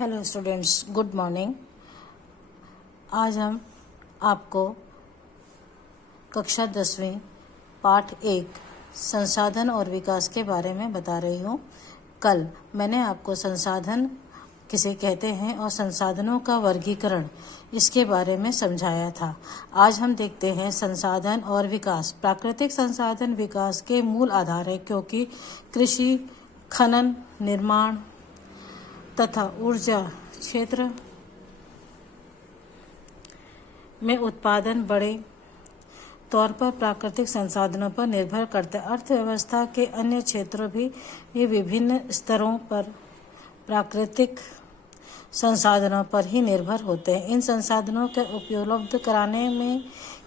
Hello students, good morning. आज हम आपको कक्षा 10वीं पाठ 1 संसाधन और विकास के बारे में बता रही हूँ। कल मैंने आपको संसाधन किसे कहते हैं और संसाधनों का वर्गीकरण इसके बारे में समझाया था। आज हम देखते हैं संसाधन और विकास। प्राकृतिक संसाधन विकास के मूल आधार है, क्योंकि कृषि, खनन, निर्माण तथा ऊर्जा क्षेत्र में उत्पादन बड़े तौर पर प्राकृतिक संसाधनों पर निर्भर करता है। अर्थव्यवस्था के अन्य क्षेत्रों भी विभिन्न स्तरों पर प्राकृतिक संसाधनों पर ही निर्भर होते हैं। इन संसाधनों के उपलब्ध कराने में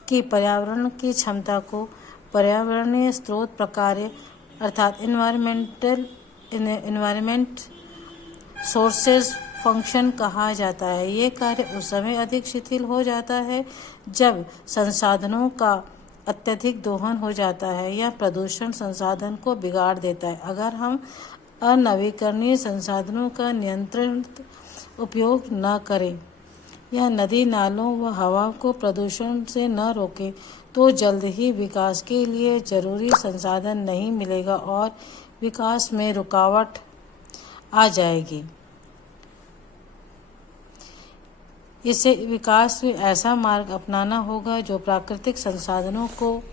की पर्यावरण की क्षमता को पर्यावरणीय स्रोत प्रकार्य अर्थात इन्वायरमेंट सोर्सेज फंक्शन कहा जाता है। ये कार्य उस समय अधिक शिथिल हो जाता है जब संसाधनों का अत्यधिक दोहन हो जाता है या प्रदूषण संसाधन को बिगाड़ देता है। अगर हम अनवीकरणीय संसाधनों का नियंत्रित उपयोग न करें या नदी नालों व हवा को प्रदूषण से न रोकें तो जल्द ही विकास के लिए जरूरी संसाधन नहीं मिलेगा और विकास में रुकावट आ जाएगी। इसे विकास में ऐसा मार्ग अपनाना होगा जो प्राकृतिक संसाधनों को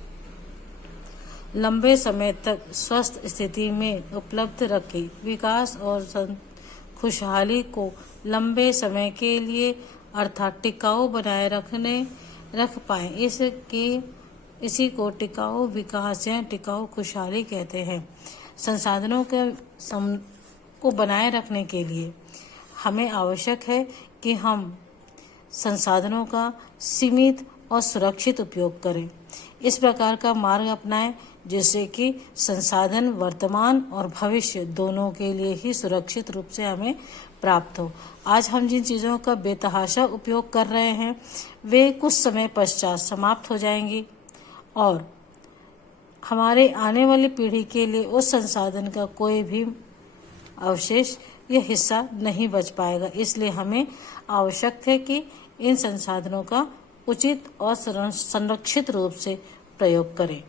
लंबे समय तक स्वस्थ स्थिति में उपलब्ध रखे। विकास और खुशहाली को लंबे समय के लिए अर्थात टिकाऊ बनाए रख पाए। इसी को टिकाऊ विकास या टिकाऊ खुशहाली कहते हैं। संसाधनों को बनाए रखने के लिए हमें आवश्यक है कि हम संसाधनों का सीमित और सुरक्षित उपयोग करें। इस प्रकार का मार्ग अपनाएं जिससे कि संसाधन वर्तमान और भविष्य दोनों के लिए ही सुरक्षित रूप से हमें प्राप्त हो। आज हम जिन चीज़ों का बेतहाशा उपयोग कर रहे हैं वे कुछ समय पश्चात समाप्त हो जाएंगी और हमारे आने वाली पीढ़ी के लिए उस संसाधन का कोई भी अवशेष यह हिस्सा नहीं बच पाएगा। इसलिए हमें आवश्यक है कि इन संसाधनों का उचित और संरक्षित रूप से प्रयोग करें।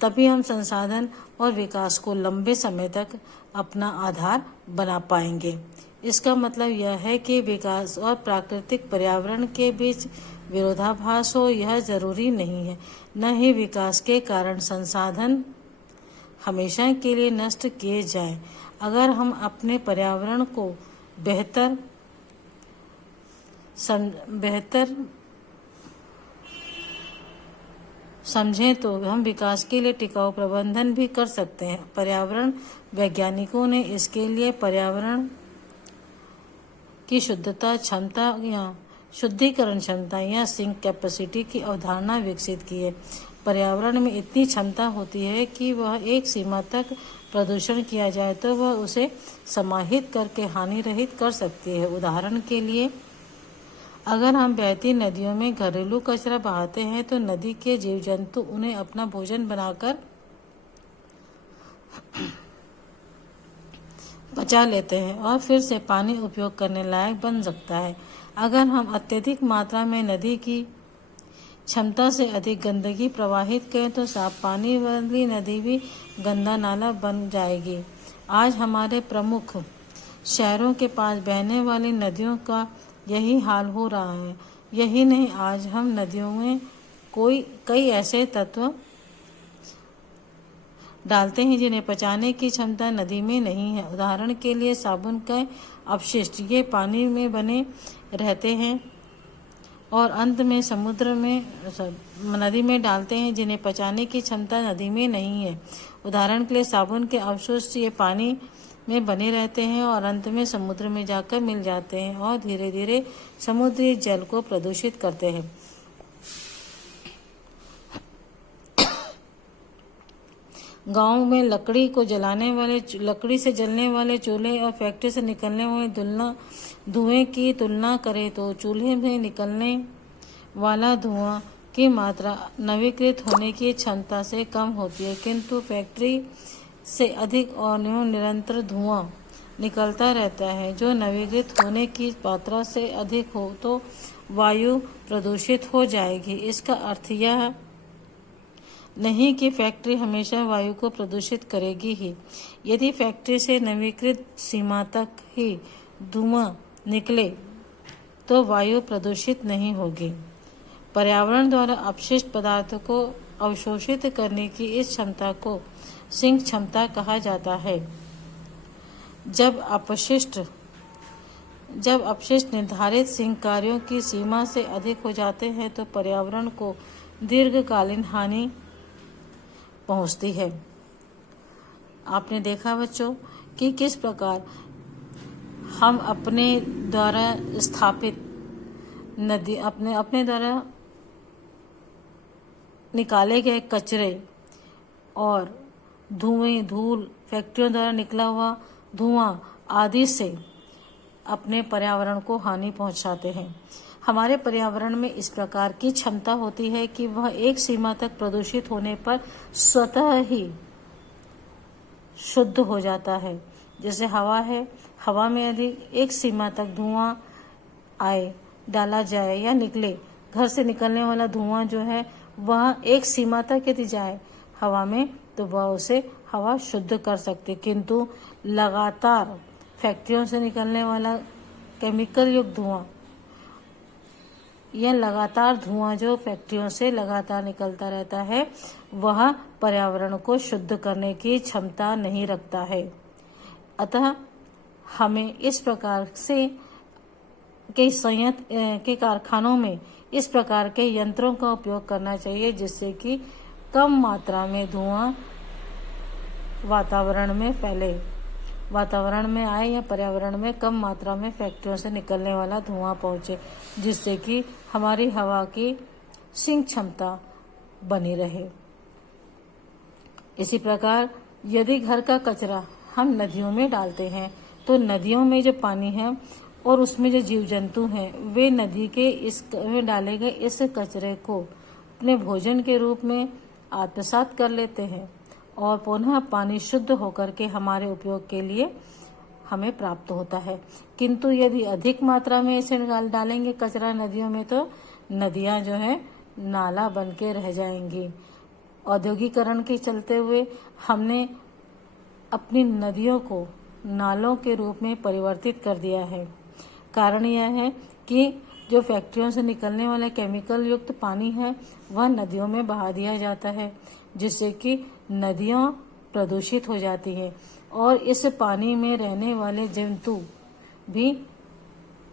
तभी हम संसाधन और विकास को लंबे समय तक अपना आधार बना पाएंगे। इसका मतलब यह है कि विकास और प्राकृतिक पर्यावरण के बीच विरोधाभास हो, यह जरूरी नहीं है। न ही विकास के कारण संसाधन हमेशा के लिए नष्ट किए जाएं। अगर हम अपने पर्यावरण को बेहतर समझें तो हम विकास के लिए टिकाऊ प्रबंधन भी कर सकते हैं। पर्यावरण वैज्ञानिकों ने इसके लिए पर्यावरण की शुद्धिकरण क्षमता या सिंक कैपेसिटी की अवधारणा विकसित की है। पर्यावरण में इतनी क्षमता होती है कि वह एक सीमा तक प्रदूषण किया जाए तो वह उसे समाहित करके हानि रहित कर सकती है। उदाहरण के लिए, अगर हम बहती नदियों में घरेलू कचरा बहाते हैं तो नदी के जीव जंतु उन्हें अपना भोजन बनाकर पचा लेते हैं और फिर से पानी उपयोग करने लायक बन सकता है। अगर हम अत्यधिक मात्रा में नदी की क्षमता से अधिक गंदगी प्रवाहित करें तो साफ पानी वाली नदी भी गंदा नाला बन जाएगी। आज हमारे प्रमुख शहरों के पास बहने वाली नदियों का यही हाल हो रहा है। यही नहीं, आज हम नदियों में कई ऐसे तत्व डालते हैं जिन्हें पचाने की क्षमता नदी में नहीं है। उदाहरण के लिए साबुन के अपशिष्ट ये पानी में बने रहते हैं और अंत में नदी में डालते हैं जिन्हें पचाने की क्षमता नदी में नहीं है। उदाहरण के लिए साबुन के अवशेष ये पानी में बने रहते हैं और अंत में समुद्र में जाकर मिल जाते हैं और धीरे धीरे समुद्री जल को प्रदूषित करते हैं। गांव में लकड़ी से जलने वाले चूल्हे और फैक्ट्री से निकलने वाले धुएं की तुलना करें तो चूल्हे में निकलने वाला धुआं की मात्रा नवीकृत होने की क्षमता से कम होती है, किंतु फैक्ट्री से अधिक और निरंतर धुआं निकलता रहता है। जो नवीकृत होने की मात्रा से अधिक हो तो वायु प्रदूषित हो जाएगी। इसका अर्थ यह नहीं कि फैक्ट्री हमेशा वायु को प्रदूषित करेगी ही। यदि फैक्ट्री से नवीकृत सीमा तक ही धुआं निकले तो वायु प्रदूषित नहीं होगी। पर्यावरण द्वारा अपशिष्ट पदार्थों को अवशोषित करने की इस क्षमता को सिंक क्षमता कहा जाता है। जब अपशिष्ट निर्धारित सिंक कार्यों की सीमा से अधिक हो जाते हैं तो पर्यावरण को दीर्घकालीन हानि पहुंचती है। आपने देखा बच्चों कि किस प्रकार हम अपने द्वारा स्थापित नदी अपने द्वारा निकाले गए कचरे और धुएं, धूल, फैक्ट्रियों द्वारा निकला हुआ धुआं आदि से अपने पर्यावरण को हानि पहुंचाते हैं। हमारे पर्यावरण में इस प्रकार की क्षमता होती है कि वह एक सीमा तक प्रदूषित होने पर स्वतः ही शुद्ध हो जाता है। जैसे हवा है, हवा में यदि एक सीमा तक धुआं आए, डाला जाए या निकले, घर से निकलने वाला धुआं जो है वह एक सीमा तक यदि जाए हवा में तो वह उसे हवा शुद्ध कर सकती। किंतु लगातार फैक्ट्रियों से निकलने वाला केमिकल युक्त धुआं या लगातार धुआं जो फैक्ट्रियों से लगातार निकलता रहता है वह पर्यावरण को शुद्ध करने की क्षमता नहीं रखता है। अतः हमें इस प्रकार से के संयंत्र के कारखानों में इस प्रकार के यंत्रों का उपयोग करना चाहिए जिससे कि कम मात्रा में धुआं वातावरण में फैले, वातावरण में आए या पर्यावरण में कम मात्रा में फैक्ट्रियों से निकलने वाला धुआं पहुंचे, जिससे कि हमारी हवा की सिंक क्षमता बनी रहे। इसी प्रकार यदि घर का कचरा हम नदियों में डालते हैं तो नदियों में जो पानी है और उसमें जो जीव जंतु हैं वे नदी के में डाले गए इस कचरे को अपने भोजन के रूप में आत्मसात कर लेते हैं और पुनः पानी शुद्ध होकर के हमारे उपयोग के लिए हमें प्राप्त होता है। किंतु यदि अधिक मात्रा में इसे डालेंगे कचरा नदियों में तो नदियां जो है नाला बन के रह जाएंगी। औद्योगिकरण के चलते हुए हमने अपनी नदियों को नालों के रूप में परिवर्तित कर दिया है। कारण यह है कि जो फैक्ट्रियों से निकलने वाला केमिकल युक्त पानी है वह नदियों में बहा दिया जाता है, जिससे कि नदियां प्रदूषित हो जाती हैं और इस पानी में रहने वाले जंतु भी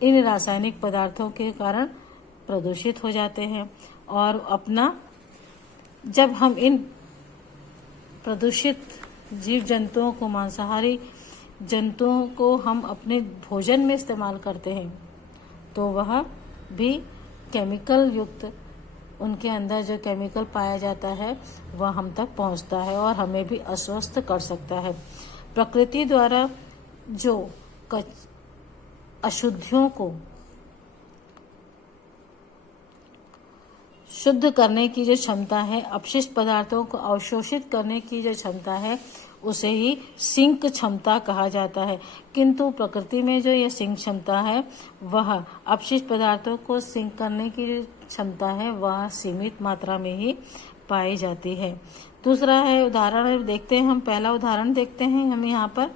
इन रासायनिक पदार्थों के कारण प्रदूषित हो जाते हैं। और जब हम इन प्रदूषित जीव जंतुओं को, मांसाहारी जंतुओं को हम अपने भोजन में इस्तेमाल करते हैं तो वह भी केमिकल युक्त, उनके अंदर जो केमिकल पाया जाता है वह हम तक पहुंचता है और हमें भी अस्वस्थ कर सकता है। प्रकृति द्वारा जो अशुद्धियों को शुद्ध करने की जो क्षमता है, अपशिष्ट पदार्थों को अवशोषित करने की जो क्षमता है उसे ही सिंक क्षमता कहा जाता है। किंतु प्रकृति में जो यह सिंक क्षमता है वह अपशिष्ट पदार्थों को सिंक करने की जो क्षमता है वह सीमित मात्रा में ही पाई जाती है। दूसरा है उदाहरण देखते हैं हम, पहला उदाहरण देखते हैं हम यहाँ पर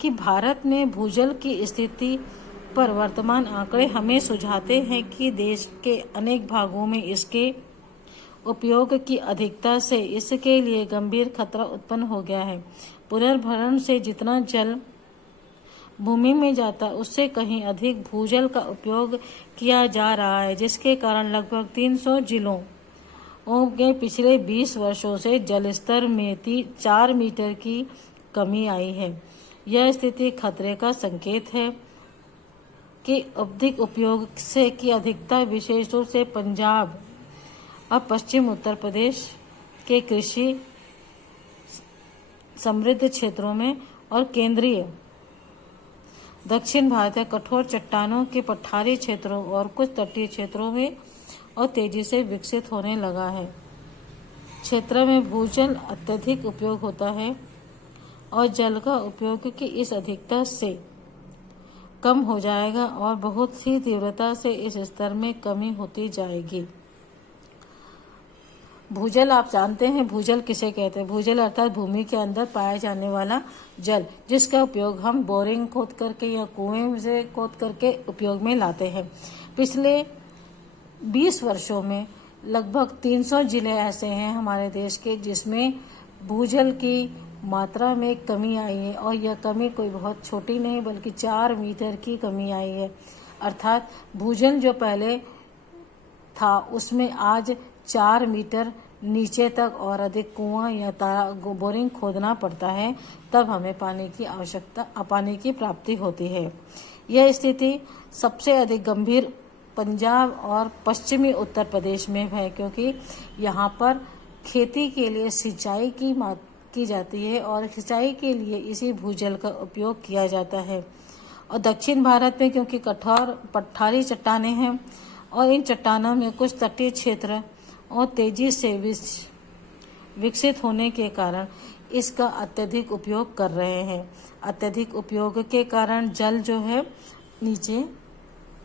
कि भारत में भूजल की स्थिति पर वर्तमान आंकड़े हमें सुझाते हैं कि देश के अनेक भागों में इसके उपयोग की अधिकता से इसके लिए गंभीर खतरा उत्पन्न हो गया है। पुनर्भरण से जितना जल भूमि में जाता उससे कहीं अधिक भूजल का उपयोग किया जा रहा है, जिसके कारण लगभग 300 जिलों के पिछले 20 वर्षों से जल स्तर में 4 मीटर की कमी आई है। यह स्थिति खतरे का संकेत है कि अधिक उपयोग से की अधिकता विशेष रूप से पंजाब और पश्चिम उत्तर प्रदेश के कृषि समृद्ध क्षेत्रों में और केंद्रीय दक्षिण भारत के कठोर चट्टानों के पठारी क्षेत्रों और कुछ तटीय क्षेत्रों में और तेजी से विकसित होने लगा है। क्षेत्र में भूजल अत्यधिक उपयोग होता है और जल का उपयोग की इस अधिकता से कम हो जाएगा और बहुत ही तीव्रता से इस स्तर में कमी होती जाएगी। भूजल, आप जानते हैं भूजल किसे कहते हैं? भूजल अर्थात भूमि के अंदर पाया जाने वाला जल, जिसका उपयोग हम बोरिंग खोद करके या कुएं से खोद करके उपयोग में लाते हैं। पिछले 20 वर्षों में लगभग 300 जिले ऐसे हैं हमारे देश के जिसमें भूजल की मात्रा में कमी आई है, और यह कमी कोई बहुत छोटी नहीं बल्कि 4 मीटर की कमी आई है। अर्थात भूजल जो पहले था उसमें आज 4 मीटर नीचे तक और अधिक कुआं या बोरिंग खोदना पड़ता है, तब हमें पानी की प्राप्ति होती है। यह स्थिति सबसे अधिक गंभीर पंजाब और पश्चिमी उत्तर प्रदेश में है, क्योंकि यहाँ पर खेती के लिए सिंचाई की जाती है और सिंचाई के लिए इसी भूजल का उपयोग किया जाता है। और दक्षिण भारत में क्योंकि कठोर पठारी चट्टानें हैं और इन चट्टानों में कुछ तटीय क्षेत्र और तेजी से विकसित होने के कारण इसका अत्यधिक उपयोग कर रहे हैं। अत्यधिक उपयोग के कारण जल जो है नीचे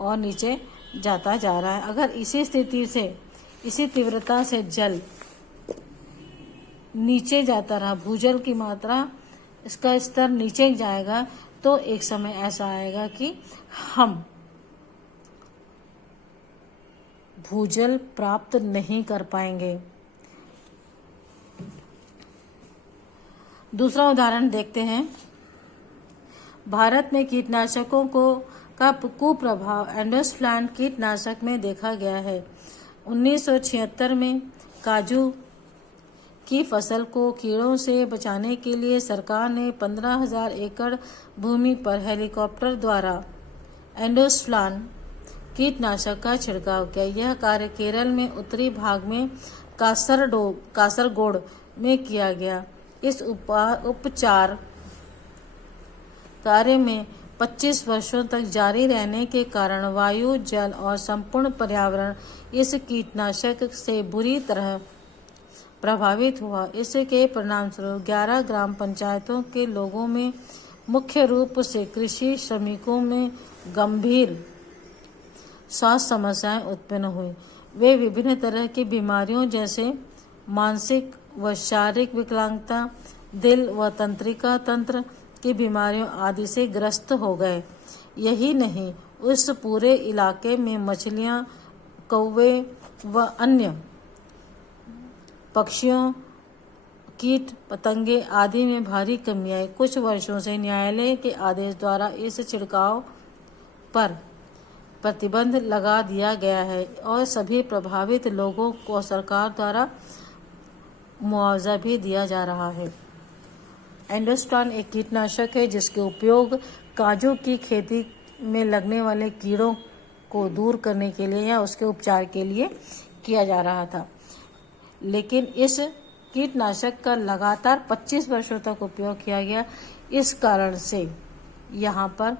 और नीचे जाता जा रहा है। अगर इसी स्थिति से, इसी तीव्रता से जल नीचे जाता रहा, भूजल की मात्रा, इसका स्तर नीचे जाएगा, तो एक समय ऐसा आएगा कि हम भूजल प्राप्त नहीं कर पाएंगे। दूसरा उदाहरण देखते हैं। भारत में कीटनाशकों का कुप्रभाव एंडोसल्फान कीटनाशक में देखा गया है। 1976 में काजू की फसल को कीड़ों से बचाने के लिए सरकार ने 15,000 एकड़ भूमि पर हेलीकॉप्टर द्वारा एंडोसल्फान कीटनाशक का छिड़काव किया। यह कार्य केरल में उत्तरी भाग में कासरगोड में किया गया। इस उपचार कार्य में 25 वर्षों तक जारी रहने के कारण वायु, जल और संपूर्ण पर्यावरण इस कीटनाशक से बुरी तरह प्रभावित हुआ। इसके परिणामस्वरूप 11 ग्राम पंचायतों के लोगों में, मुख्य रूप से कृषि श्रमिकों में गंभीर स्वास्थ्य समस्याएं उत्पन्न हुई। वे विभिन्न तरह की बीमारियों जैसे मानसिक व शारीरिक विकलांगता, दिल व तंत्रिका तंत्र की बीमारियों आदि से ग्रस्त हो गए। यही नहीं, उस पूरे इलाके में मछलियां, कौवे व अन्य पक्षियों, कीट पतंगे आदि में भारी कमी आई। कुछ वर्षों से न्यायालय के आदेश द्वारा इस छिड़काव पर प्रतिबंध लगा दिया गया है और सभी प्रभावित लोगों को सरकार द्वारा मुआवजा भी दिया जा रहा है। एंडोसल्फान एक कीटनाशक है जिसके उपयोग काजू की खेती में लगने वाले कीड़ों को दूर करने के लिए या उसके उपचार के लिए किया जा रहा था। लेकिन इस कीटनाशक का लगातार 25 वर्षों तक उपयोग किया गया। इस कारण से यहाँ पर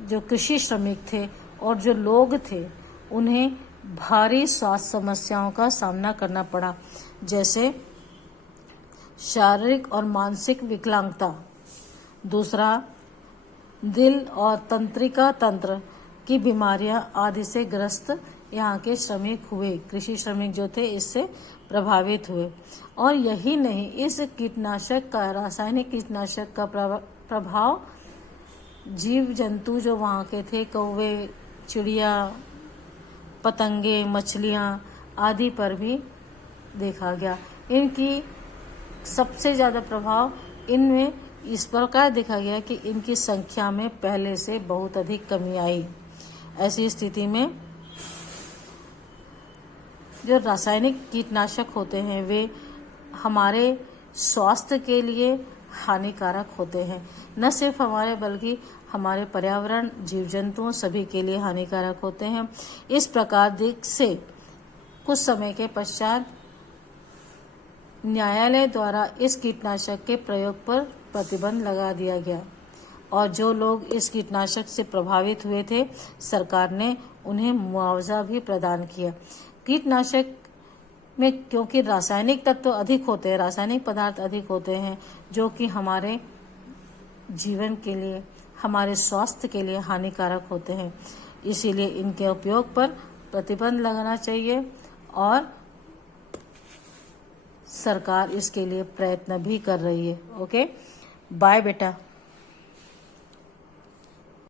जो कृषि श्रमिक थे और जो लोग थे उन्हें भारी स्वास्थ्य समस्याओं का सामना करना पड़ा, जैसे शारीरिक और मानसिक विकलांगता। दूसरा, दिल और तंत्रिका तंत्र की बीमारियां आदि से ग्रस्त यहाँ के श्रमिक हुए। कृषि श्रमिक जो थे इससे प्रभावित हुए। और यही नहीं, इस कीटनाशक का, रासायनिक कीटनाशक का प्रभाव जीव जंतु जो वहाँ के थे, कौवे, चिड़िया, पतंगे, मछलियाँ आदि पर भी देखा गया। इनकी सबसे ज़्यादा प्रभाव इनमें इस प्रकार देखा गया कि इनकी संख्या में पहले से बहुत अधिक कमी आई। ऐसी स्थिति में जो रासायनिक कीटनाशक होते हैं वे हमारे स्वास्थ्य के लिए हानिकारक होते हैं। न सिर्फ हमारे बल्कि हमारे पर्यावरण, जीव जंतुओं सभी के लिए हानिकारक होते हैं। इस प्रकार से कुछ समय के पश्चात न्यायालय द्वारा इस कीटनाशक के प्रयोग पर प्रतिबंध लगा दिया गया और जो लोग इस कीटनाशक से प्रभावित हुए थे सरकार ने उन्हें मुआवजा भी प्रदान किया। कीटनाशक में क्योंकि रासायनिक तत्व अधिक होते हैं, रासायनिक पदार्थ अधिक होते हैं जो कि हमारे जीवन के लिए, हमारे स्वास्थ्य के लिए हानिकारक होते हैं। इसीलिए इनके उपयोग पर प्रतिबंध लगाना चाहिए और सरकार इसके लिए प्रयत्न भी कर रही है। ओके, बाय बेटा।